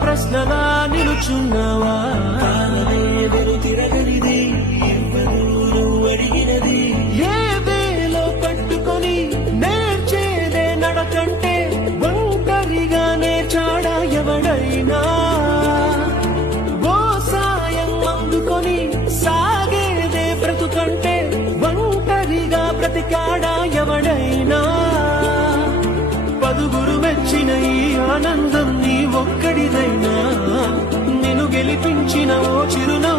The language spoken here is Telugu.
ప్రశ్నలా నిలుచున్నావా? కాలమేదరు తిరగనిది ఎవ్వరూ అడిగినది ఏ వేలో పట్టుకొని నేర్చేదే నడకంటే ఒంటరిగా నేర్చాడా ఎవడైనా? ఓ సాయం అందుకొని సాగేదే బ్రతుకంటే ఒంటరిగా బ్రతికాడా ఎవడైనా? పదుగురు మెచ్చిన ఈ ఆనందం నీ ఒక్కడిదైనా? నిన్ను గెలిపించిన ఓ చిరునా